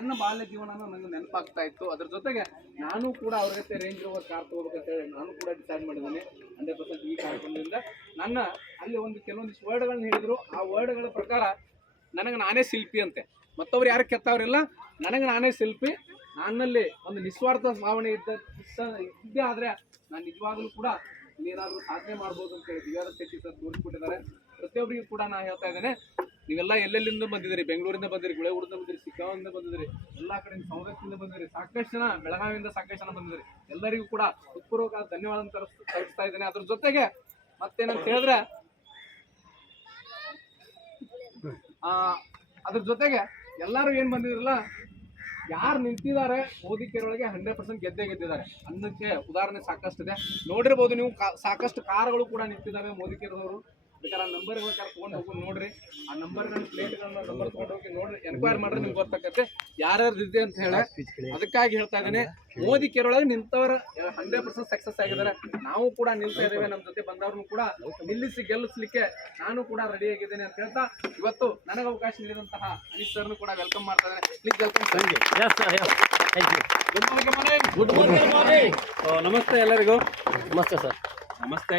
ನನ್ನ ಬಾಲ್ಯ ಜೀವನ ನನಗೆ ನೆನಪಾಗ್ತಾ ಇತ್ತು. ಅದ್ರ ಜೊತೆಗೆ ನಾನು ಕೂಡ ಅವ್ರ ಜೊತೆ ರೇಂಜ್ ರೋವರ್ ಕಾರ್ ತಗೋಬೇಕಂತ ಹೇಳಿ ನಾನು ಕೂಡ ಡಿಸೈಡ್ ಮಾಡಿದ್ದೇನೆ 100% ಈ ಕಾರ್ಯಕ್ರಮದಿಂದ. ನನ್ನ ಅಲ್ಲಿ ಕೆಲವೊಂದಿಷ್ಟು ವರ್ಡ್ಗಳನ್ನ ಹೇಳಿದ್ರು. ಆ ವರ್ಡ್ಗಳ ಪ್ರಕಾರ ನನಗೆ ನಾನೇ ಶಿಲ್ಪಿ ಅಂತೆ, ಮತ್ತೊಬ್ರು ಯಾರು ಕೆತ್ತವ್ರಿಲ್ಲ, ನನಗೆ ನಾನೇ ಶಿಲ್ಪಿ. ನನ್ನಲ್ಲಿ ಒಂದು ನಿಸ್ವಾರ್ಥ ಭಾವನೆ ಇದ್ದೇ ಆದರೆ ನಾನು ನಿಜವಾಗ್ಲೂ ಕೂಡ ಏನಾದರೂ ಸಾಧನೆ ಮಾಡ್ಬೋದು ಅಂತ ಹೇಳಿ ದಿವ್ಯಾದ ಶೆಟ್ಟಿ ಸರ್ ತೋರಿಸ್ಬಿಟ್ಟಿದ್ದಾರೆ. ಪ್ರತಿಯೊಬ್ಬರಿಗೂ ಕೂಡ ನಾನು ಹೇಳ್ತಾ ಇದ್ದೇನೆ, ನೀವೆಲ್ಲ ಎಲ್ಲೆಲ್ಲಿಂದ ಬಂದಿದ್ದೀರಿ, ಬೆಂಗಳೂರಿಂದ ಬಂದಿರಿ, ಗುಳೆಗೂಡಿಂದ ಬಂದಿರಿ, ಶಿಕಾಗೋದಿಂದ ಬಂದಿದ್ದೀರಿ, ಎಲ್ಲ ಕಡೆಯಿಂದ ಸೌದತ್ತಿಯಿಂದ ಬಂದಿರಿ, ಸಾಕಷ್ಟು ಜನ ಬೆಳಗಾವಿಯಿಂದ ಸಾಕಷ್ಟು ಜನ ಬಂದಿದ್ದೀರಿ. ಎಲ್ಲರಿಗೂ ಕೂಡ ಹೃತ್ಪೂರ್ವಕ ಧನ್ಯವಾದ ತರಿಸ್ತಾ ಇದ್ದೇನೆ. ಅದ್ರ ಜೊತೆಗೆ ಮತ್ತೇನಂತ ಹೇಳಿದ್ರೆ ಅದ್ರ ಜೊತೆಗೆ ಎಲ್ಲರೂ ಏನು ಬಂದಿದ್ರಲ್ಲ, ಯಾರು ನಿಂತಿದ್ದಾರೆ ಮೋದಿ ಕೇರೊಳಗೆ 100% ಗೆದ್ದಿದ್ದಾರೆ ಅನ್ನಕ್ಕೆ ಉದಾಹರಣೆ ಸಾಕಷ್ಟು ಇದೆ. ನೋಡಿರ್ಬೋದು ನೀವು, ಸಾಕಷ್ಟು ಕಾರುಗಳು ಕೂಡ ನಿಂತಿದ್ದಾವೆ ಮೋದಿ ಕೇರದವರು. ಬೇಕಾದ್ರೆ ಆ ನಂಬರ್ಗಳ ತೊಗೊಂಡು ಹೋಗಿ ನೋಡ್ರಿ, ಆ ನಂಬರ್ಗಳ ಪ್ಲೇಟ್ಗಳನ್ನ ನಂಬರ್ ತೊಗೊಂಡು ಹೋಗಿ ನೋಡ್ರಿ, ಎನ್ಕ್ವೈರ್ ಮಾಡ್ರಿ, ನಿಮ್ಗೆ ಗೊತ್ತಾಗತ್ತೆ ಯಾರ್ಯಾರು ಇದೆ ಅಂತ ಹೇಳಿ. ಅದಕ್ಕಾಗಿ ಹೇಳ್ತಾ ಇದ್ದೇನೆ, ಮೋದಿ ಕೇರೊಳಗೆ ನಿಂತವ್ರ 100% ಸಕ್ಸಸ್ ಆಗಿದ್ದಾರೆ. ನಾವು ಕೂಡ ನಿಲ್ತಾ ಇದ್ದೇವೆ, ನಮ್ಮ ಜೊತೆ ಬಂದವ್ರನ್ನು ಕೂಡ ನಿಲ್ಲಿಸಿ ಗೆಲ್ಲಿಸ್ಲಿಕ್ಕೆ ನಾನು ಕೂಡ ರೆಡಿ ಆಗಿದ್ದೇನೆ ಅಂತ ಹೇಳ್ತಾ, ಇವತ್ತು ನನಗೆ ಅವಕಾಶ ನೀಡಿದಂತಹ ಅನೀಶ್ ಸರ್ನು ಕೂಡ ವೆಲ್ಕಮ್ ಮಾಡ್ತಾ ಇದ್ದೇನೆ. Please welcome sir. Good morning. ನಮಸ್ತೆ ಎಲ್ಲರಿಗೂ. ನಮಸ್ತೆ ಸರ್. ನಮಸ್ತೆ.